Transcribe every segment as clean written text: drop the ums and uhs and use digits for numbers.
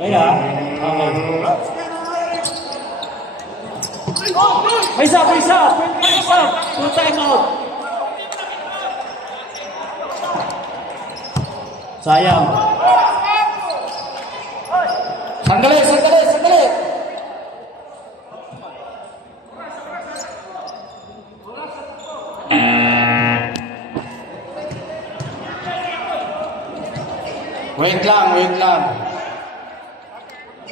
Kaya, okay. May isa! Full time out. Sayang. Sandali. Wait lang.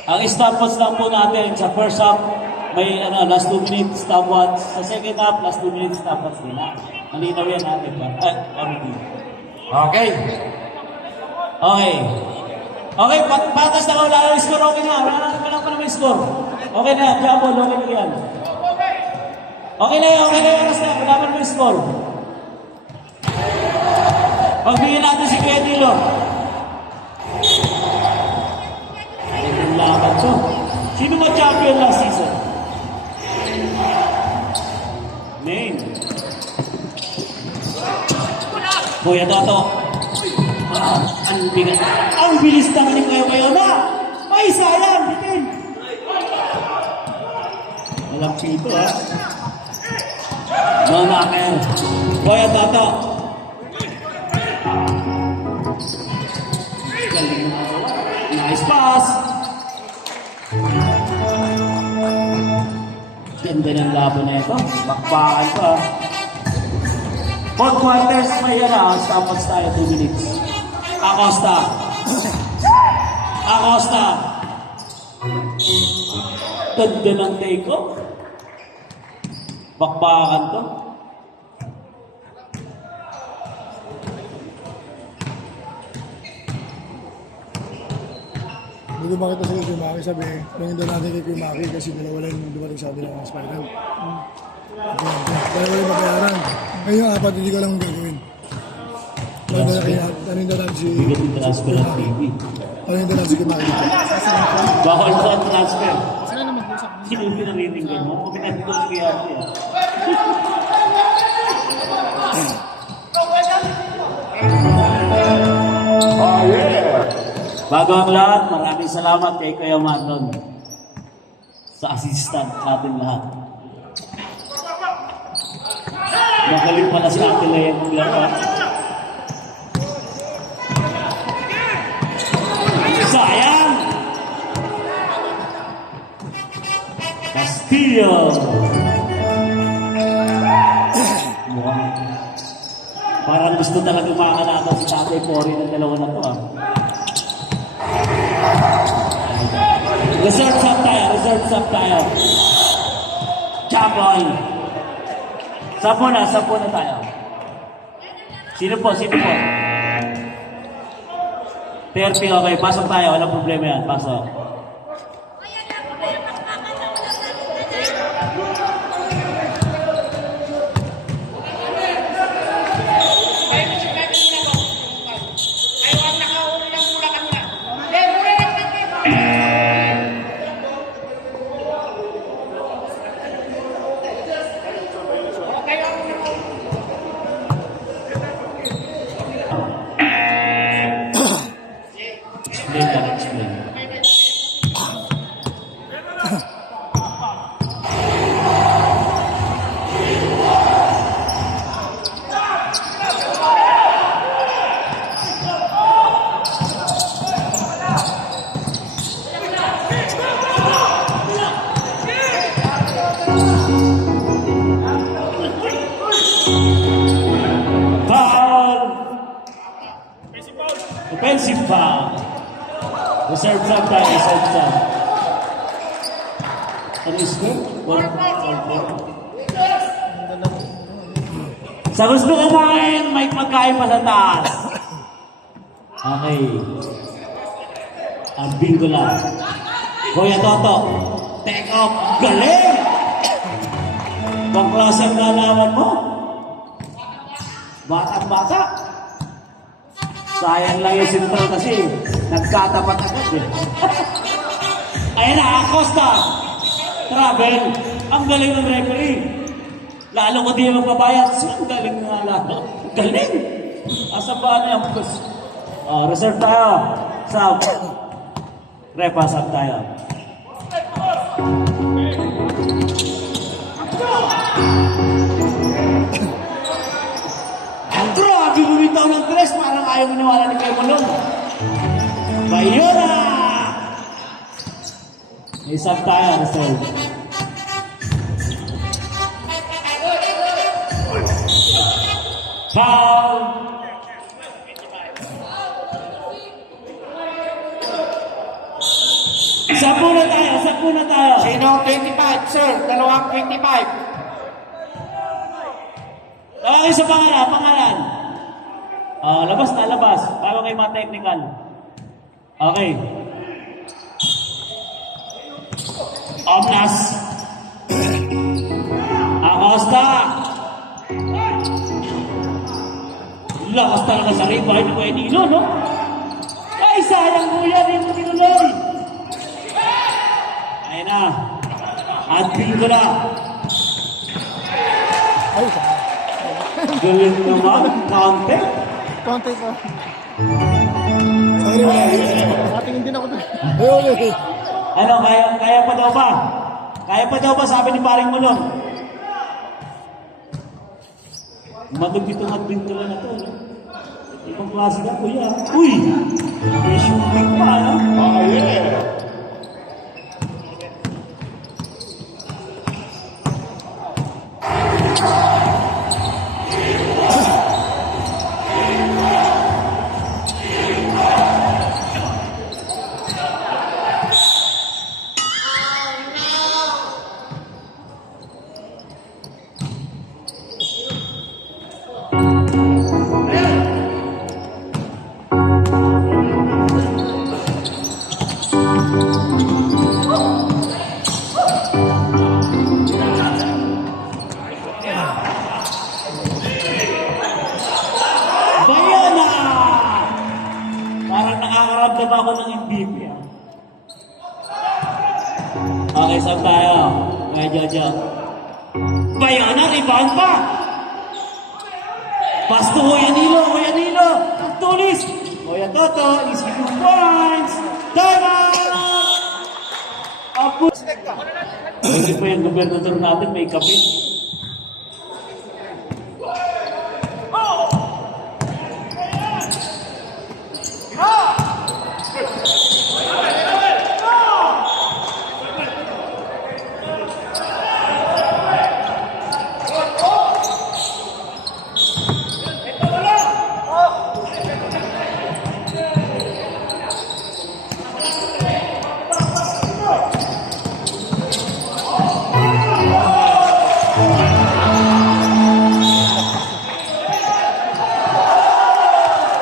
Ang stopwatch lang po natin sa first half, may last 2 minutes stopwatch. Sa second half, last 2 minutes stopwatch din. Malinaw yan natin ba? Okay. Okay, patas na wala na yung score. Okay na. Wala pa naman yung score. Okay na, Jabol. Okay na yan. Okay na yung oras na. Wala pa naman yung score. Pagbigyan natin si Kuya Dilo. Ang laban to. Sino ba champion last season? Name. Kuya Toto. Ang bigat. Ang bilis naman ni Kuya na. Ay, sayang. Bitin. Walang pito, ha? No knocker. Kuya Toto. Galing na. Nice pass. Ganda ng labo na ito. Bakbakan pa. 4 quarters may stopwatch tayo 2 minutes. Acosta. Ganda ng take-off. Bakbakan to. Hindi ko makita sa Kuya Maki, sabi, nung hindi natin kay Kuya Maki kasi dalawa lang yung dumating sa atin ng spiral. Dalawa lang magkayaran. Ngayon, apat hindi ko lang gagawin. Taninda natin si Bigat yung transfer ng TV. Taninda natin si Kuya Maki. Bawal sa transfer. Sino yung pinamitinggan mo? Kung pinagpos ko yan siya. Oh yeah. Bago ang lahat, maraming salamat kay Kuya Marlon sa assistant natin lahat. Magaling pala si Ate Lea ng laro. Sayang! Castillo! Mukhang parang gusto talaga makakalaban si Tatay Cory ng dalawa na to, Reserve sub tayo. Chaboy. Sapo na tayo. Sino po? 30, okay. Pasok tayo. Walang problema yan. Pasok. Explain. Offensive foul. Reserve sub tayo, reserve sub. Ano yung score? 4-4. Sa gusto kumain, may pagkain pa sa taas. Okay. Ang bingo lang. Kuya Toto. Take off. Galing! Bang klase ang lalaman mo? Bata-bata. Sayang lang yung sentral kasi nagkatapat agad Ayan na, Acosta. Travel. Ang galing ng referee. Lalo ko di magbabayad. Ang galing nga lalo. Galing. Asa ba na yung reserve tayo. Sub. Repa, sub tayo. Grabe, bumitaw ng tres. Parang ayaw maniwala ni Kuya Mulong. Bayona! May sub tayo, reserve. Foul! Sampu na tayo. Sino 25, sir? Dalawang 25. Okay, sa pangalan. Labas na, labas. Bago kayo mga technical. Okay. Omnas. Acosta. Lakas talaga sa rebound ni Kuya Nino, no? Ay, sayang mo yan. Hindi mo tinuloy. Ayun na. At bingo na. Ay, sa. Galing naman. Counter. Konti pa. Sorry, wala. Nakatingin din ako doon. Ayun. Ano, kaya pa daw ba? Kaya pa daw ba, sabi ni paring Mulong? Matugitong at bintulan na to, no? Ibang klase ka, kuya. Uy! May shooting pa, no? Oh, yeah. Bayona! Parang nakakaramdam ako ng MVP, ah. Okay, saan tayo? Kaya Jojo. Bayona, rebound pa! Pass to Kuya Nilo! Ang tulis! Kuya Toto, easy 2 points! Time out! Apo! Hindi pa yung gobernador natin, may kape.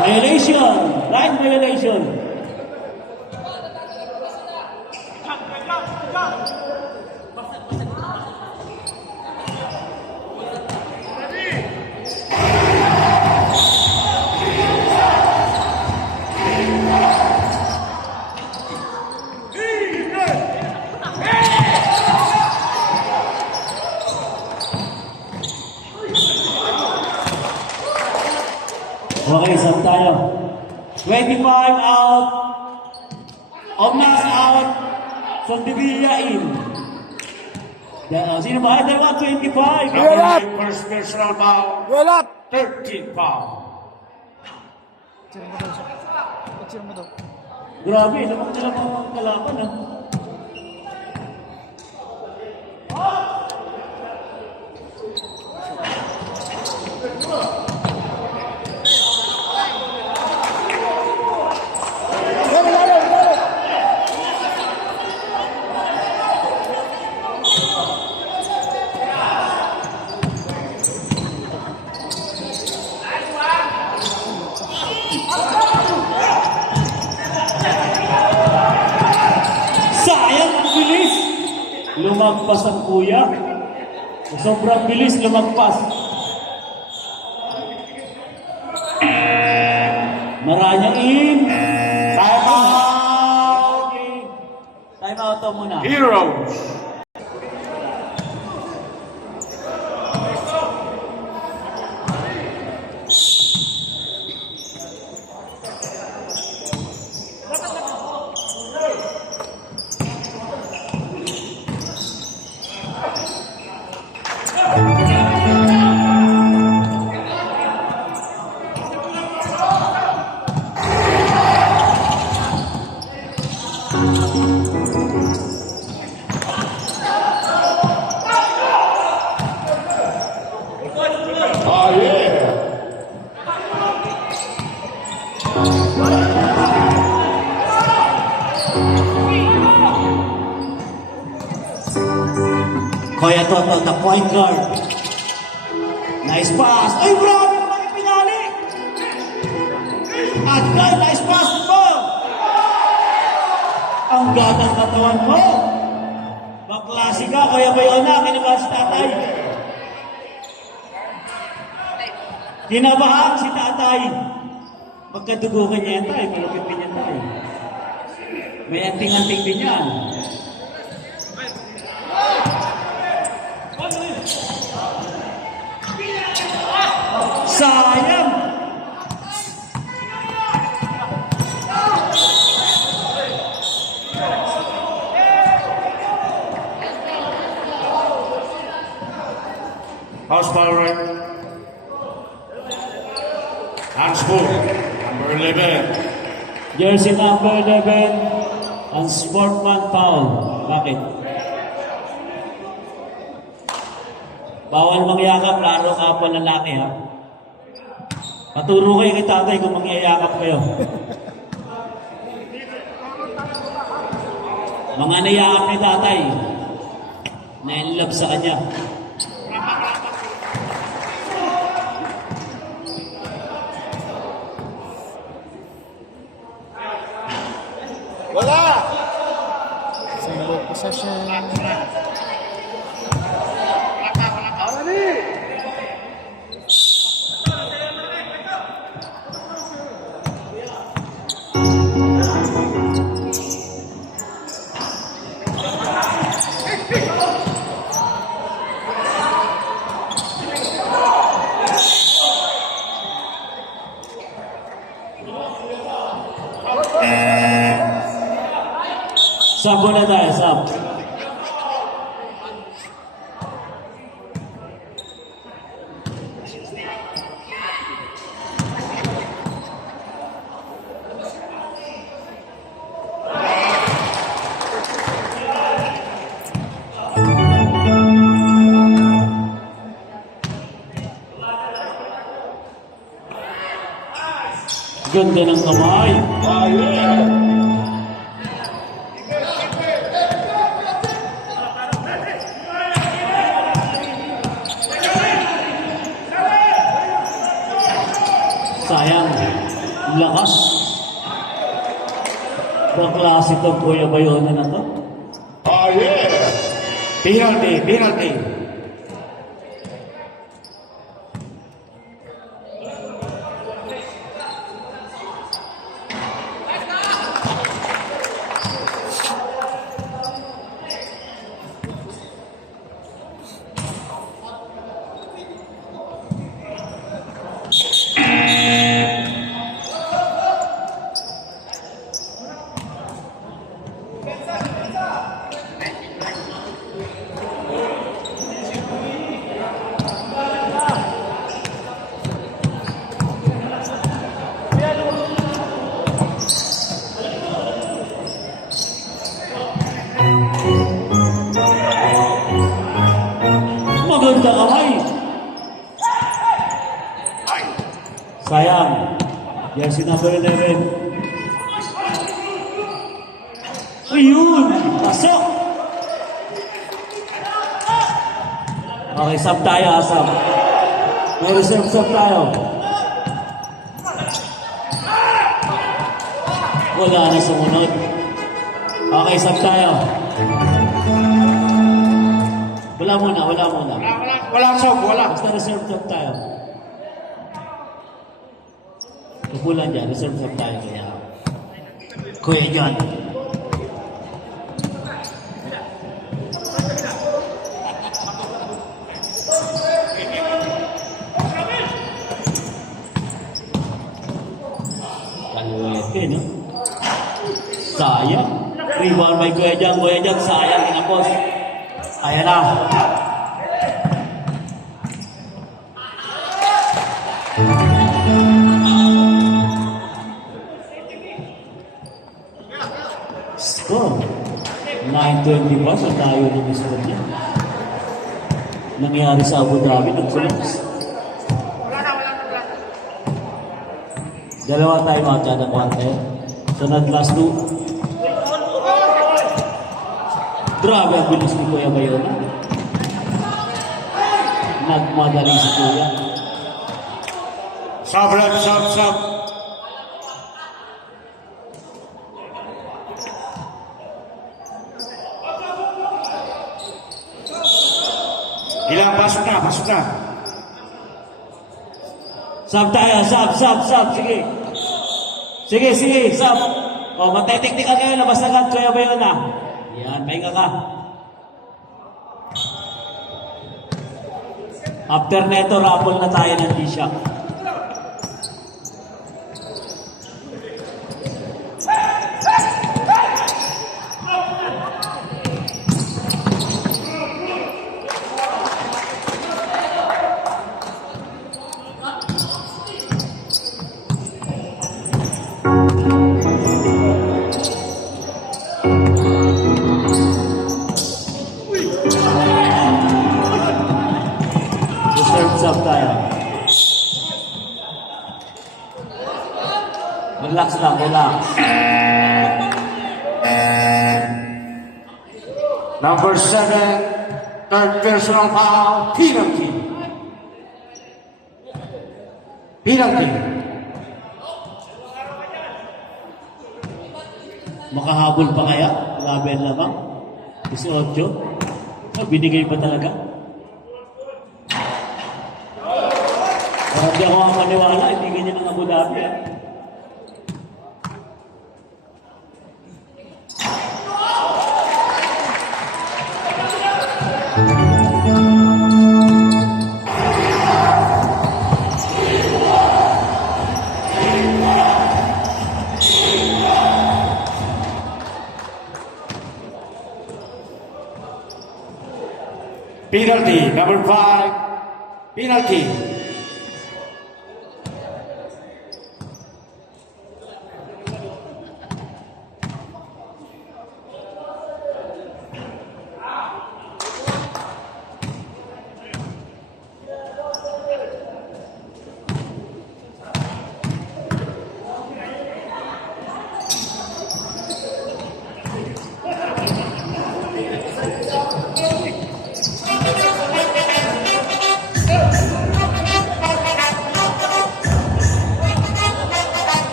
Violation! Line violation! Okay, sub tayo. 25 out. Omnas out. Sondivilla in. Sino ba? Dalawa, 25. Up! First personal foul. Roll up! 13 foul. Pagsiram mo to. Grabe, lamang nila mga kalaban, ah. Sayang, ang bilis! Lumagpas ang kuya. Sobrang bilis lumagpas. Maranya in. Time out! Okay. Time out to muna. Heroes. Toto, the point guard. Nice pass. Ay, grabe naman yung pinali. At guy, nice pass mo. Ang gatang katawan mo. Baklase ka, kaya ba yun na? Kinabahan si tatay. Kinabahan si tatay. Magkadugukan niya yan tayo. Malupit din yan tayo. May anting-anting din yan. Sayang! House foul right. Handsport, number 11. Jersey number 11, ang sportman foul. Bakit? Bawal mangyakap, lalo ka pa lalaki ha. Paturo kayo kay tatay kung mangyayakap kayo. Mga nayakap ni tatay, na-inlove sa kanya. Single possession. Sub na tayo, sub. Ganda ng kamay. Oh, yeah. Sayang. Lakas. Baklase ito, Kuya Bayona na to. Oh, yeah. Penalty, penalty. Maganda kamay. Sayang. Jersey number 11. Ayun! Pasok! Okay, sub tayo, sub. May reserve sub tayo. Wala na sumunod. Okay, sub tayo. Wala muna, wala muna. Wala, sob, wala. Basta reserve sub tayo. Kukulan dyan, reserve sub tayo kaya. Kuya John. Kaluwete, no? Sayang. Rebound by Kuya John, sayang, tinapos. Ayan na. Score. 9:20 pa sa tayo ng score niya. Nangyari sa Abu Dhabi, nag-collapse. Dalawa tayo mga kada quarter. Sunod last two. Grabe ang bilis ni Kuya Bayona. nagmadali si Kuya. Sub, left, sub. Ilang, pasok na. Sub tayo, sub. Sige, sub. O, magte-technical kayo, labas agad, Kuya Bayona. Yan, pahinga ka. After neto, raffle na tayo ng T-Shock. Reserve sub tayo. Relax lang, relax. Number 7, third personal foul, penalty. Makahabol pa kaya? Label lamang. 18. Binigay pa talaga. Parang di ako ang maniwala, hindi ganyan ang Abu Dhabi. Penalty, number 5, penalty.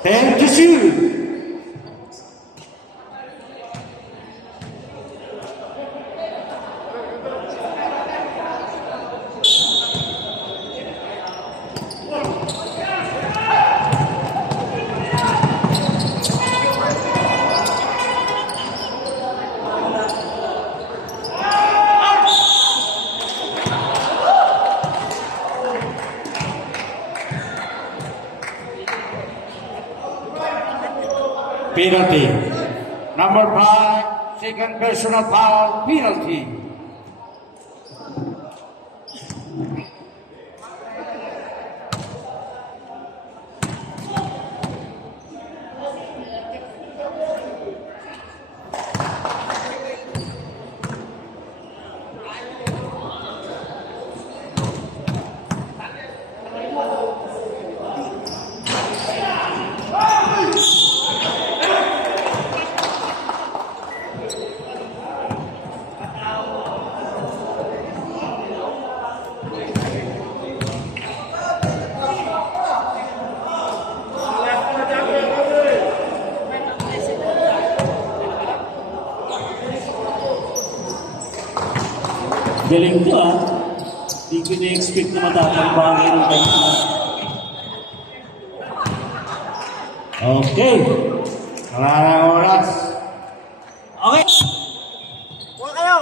Thank you, shoot. Penalty. Number 5, second personal foul, penalty. Galing to ah. Hindi ko na-expect na matatambangin ng kanya. Okay. Wala na oras. Okay. Huwag kayo!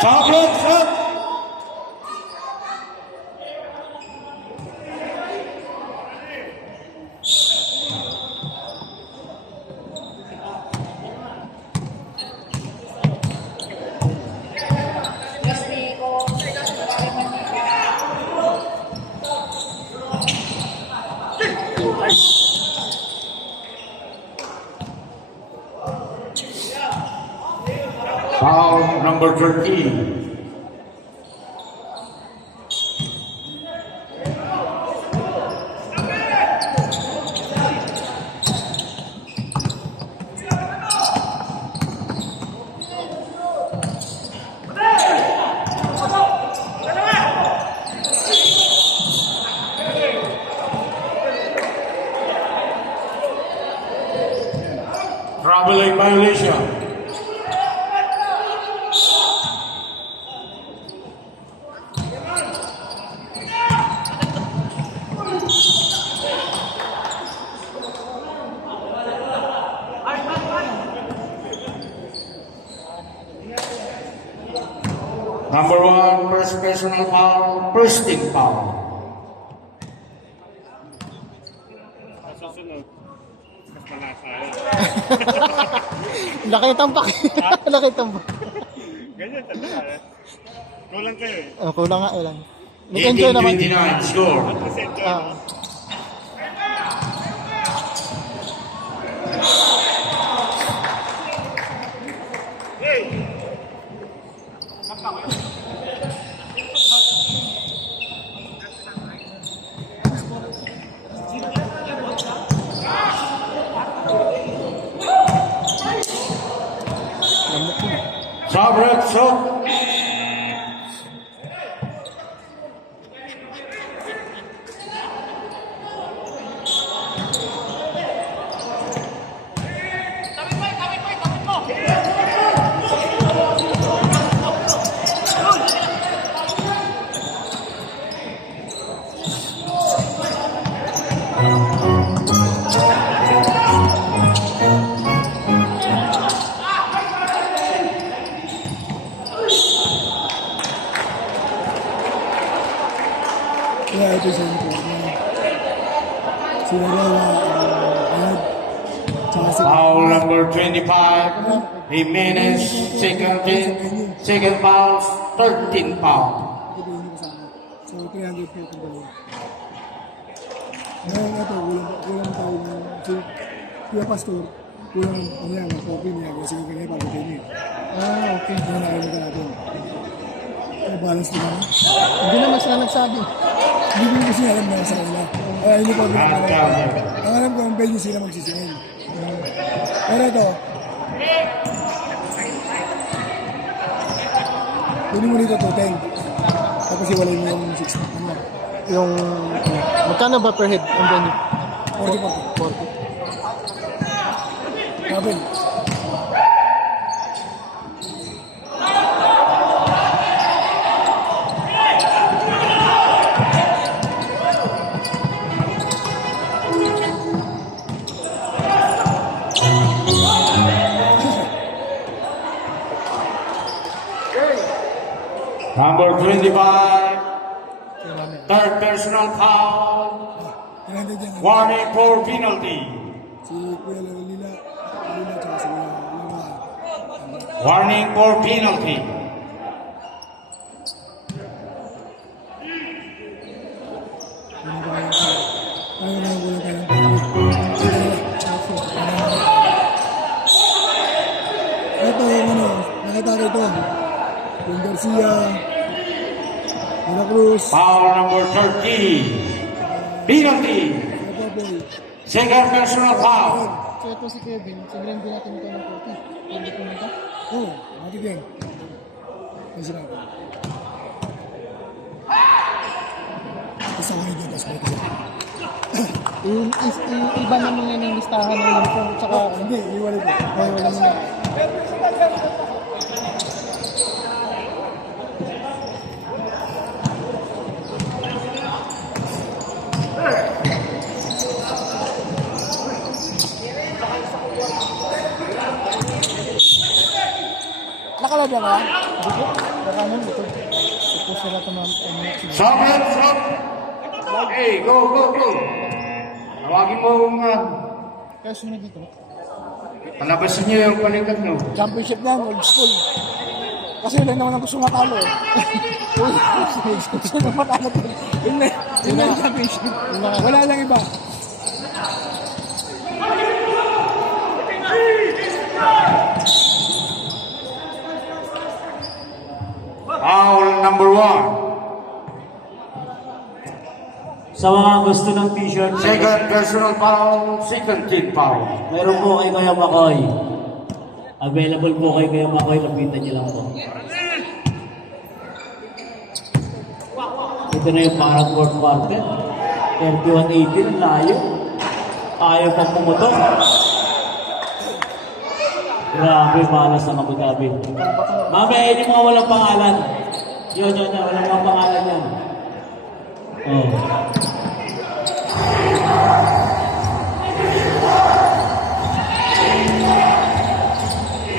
Chocolate shot. Foul number 13. Traveling violation. Number 1, first personal foul, first team foul. Laki tampak. Laki tampak. Ganyan talaga eh. Kulang kayo eh. Oh, kulang nga lang. Nag-enjoy naman. 18-29 score. Kasi enjoy. Ah. Sobrang shot. Kaya ito sa inyo. Sila daw, Ahad, tsaka si Foul number 25, Jimenez, second team, second foul, 13 foul. ito yung kasama. So, 300 po itong dalawa. Ngayon ito, kulang tayo ng si Kuya Pastor. Kulang, ano yan, mag-copy niya. Kasi yung kanina, pag-copy niya. Ah, okay. Kaya nakalimutan natin. Kaya balance naman. Hindi naman sila nagsabi. Hindi ko kasi alam na sa kanila. Kaya hindi ko alam. Counter. Ang alam ko, ang pwede sila magsisingin. Pero ito, kunin mo dito to 10. Tapos iwalay mo yung 6. Ano? Yung, magkano ba per head ang venue? 40. 40. Kapil. Number 25, third personal foul, 300 yan. warning for penalty. Si Kuya Lila, tsaka si Kuya Lama. Warning for penalty. Kunin ko kayo. Ayaw na kulang tayo. Ito yung ano, nakita ko ito. Yung Garcia, De La Cruz, Foul number 30, penalty. Papa Boy. Second personal foul. So ito si Kevin, sigurang din natin ito ng 40. Pwede pumunta? Oo, matik yan. Kasi na ako. Isa ko nito, tapos may isa. Iba naman ngayon yung listahan ng uniform, tsaka Hindi, iwalay ko. ay wala mo na. Nakalabi ka? Baka mo, ito sila tumamit. Stop. Hey, go. Tawagin mo Kaya sunod dito. palabasin niyo yung panikat nyo. Championship na, old school. Kasi yun lang naman ang gusto matalo eh. Gusto nang matalo. Yun na yung championship. Wala lang iba. Foul number 1. Sa mga gusto ng t-shirt, Second personal foul, second team foul. meron po kay Kuya Makoy. Available po kay Kuya Makoy, lapitan niyo lang po. Ito na yung parang fourth quarter. 31-18, layo. Ayaw pang pumutok. Grabe, malas ng Abu Dhabi. Mamaya, yun yung mga walang pangalan. Yun, walang mga pangalan yan. Oh.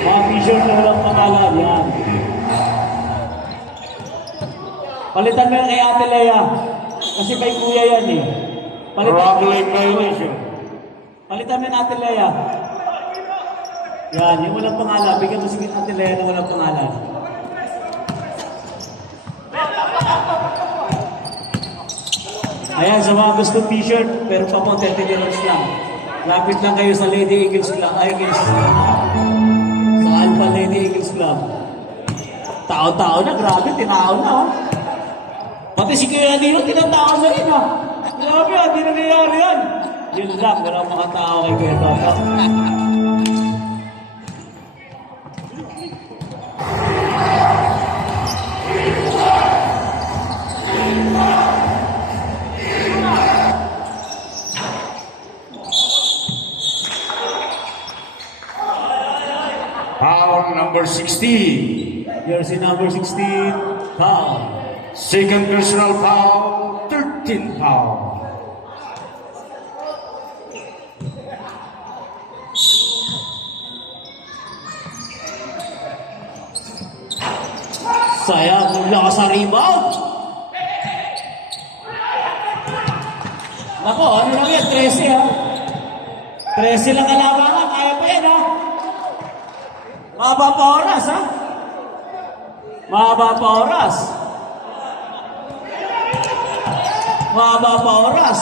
Mga t-shirt na walang pangalan, yan. Palitan mo yan kay Ate Lea. Kasi kay Kuya yan eh. Probably violation. Palitan mo yan Ate Lea. Yan, yung walang pangalan. Bigyan mo si Ate Lea na walang pangalan. Ayan, sa mga gusto t-shirt, pero pa po, 30 euros lang. Lapit lang kayo sa Lady Eagles Club. Ay, sa Alpha Lady Eagles Club. Tao-tao na, grabe, tinao na, oh. Pati si Kuya Dino, tinatao na rin, ah. Grabe, ah, di nangyayari yan. Yun lang, walang mga tao kay Kuya Papa. Foul number 16. Jersey number 16, foul. Second personal foul, 13 foul. Sayang, mula sa rebound. Nako, ano lang yan, 13 ha. 13 lang kalabangan, kaya pa yan ha. Mahaba pa oras ha. Mahaba pa oras. Mahaba pa oras.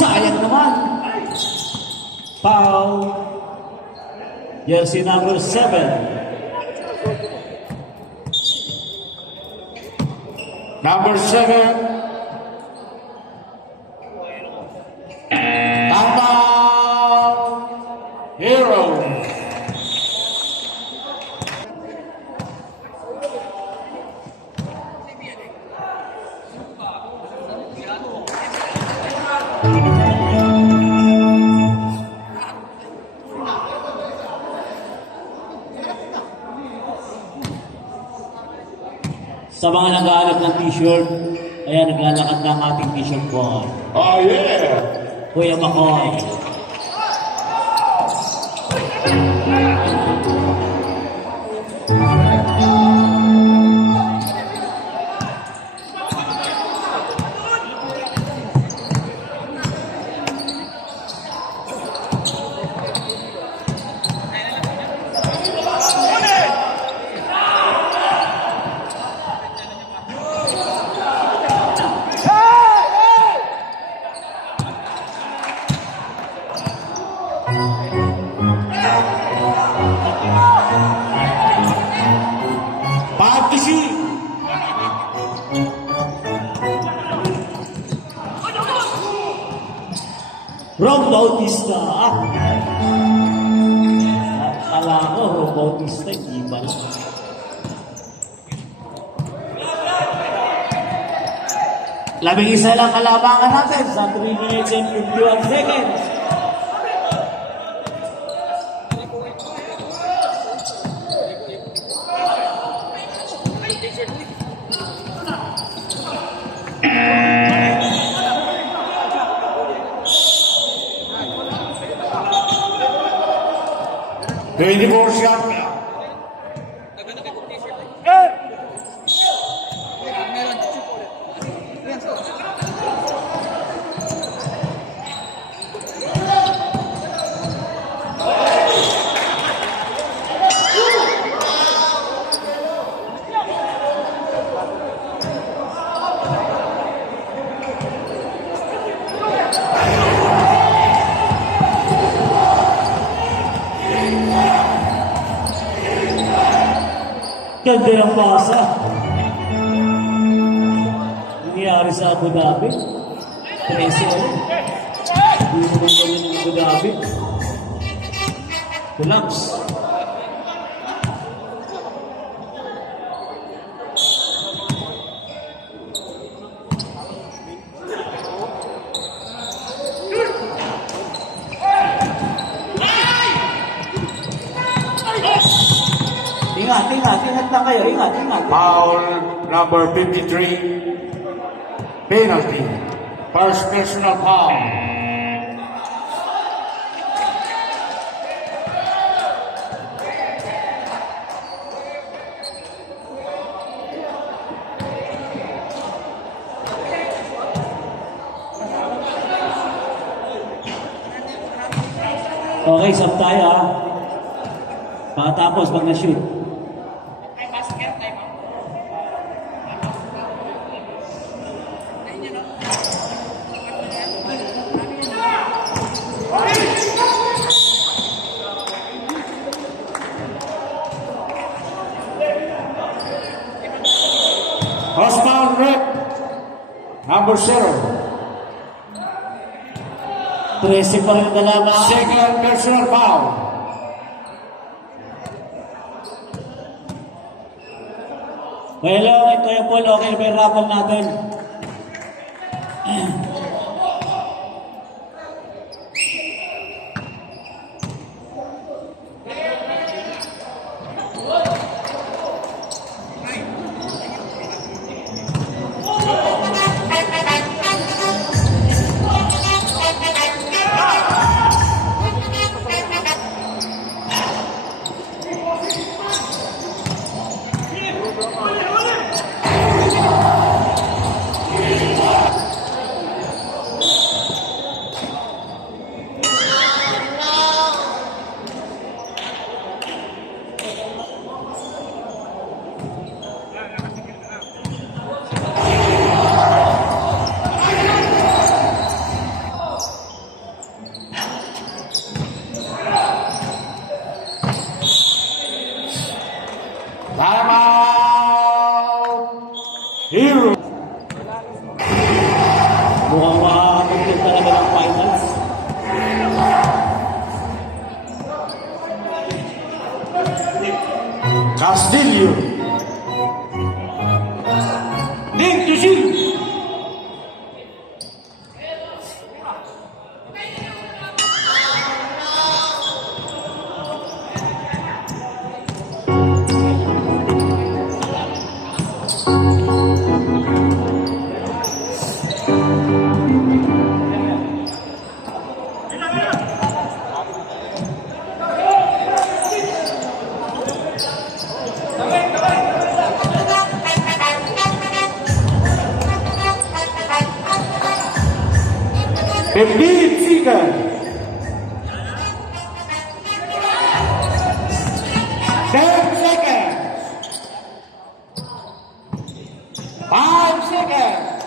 Sayang naman. Foul. Jersey number 7. Number 7. Timeout. Hero. Sa mga nag-aalap ng t-shirt, ayan, naglalakad na ang ating t-shirt boy. Oh yeah. Kuya Makoy. Pag-isi. Rob Bautista. Akala ko, Rob Bautista, hindi ba lang. Labing isa lang kalabangan natin sa 3 minutes and 51 seconds. 24 shot clock. Ganda ng pasa. Nangyari sa Abu Dhabi. 13 ulit. Hindi mo naman ganyan ng Abu Dhabi. Collapse. Ingat lang kayo, ingat. Foul number 53. Penalty. First personal foul. Okay, sub tayo ha. Pakatapos pag na-shoot. Osman Rep. Number 0. 13 pa rin ang dalaman. Second personal foul. Hello, ito yung Paul. Okay ba yung rapang natin? Time out. Hero. Mukhang makakapuntin talaga ng finals. Castillo. Nick Duchin. Embiid seconds. 10 seconds. 5 seconds.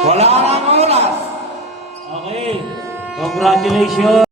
Wala nang oras. Okay. Congratulations.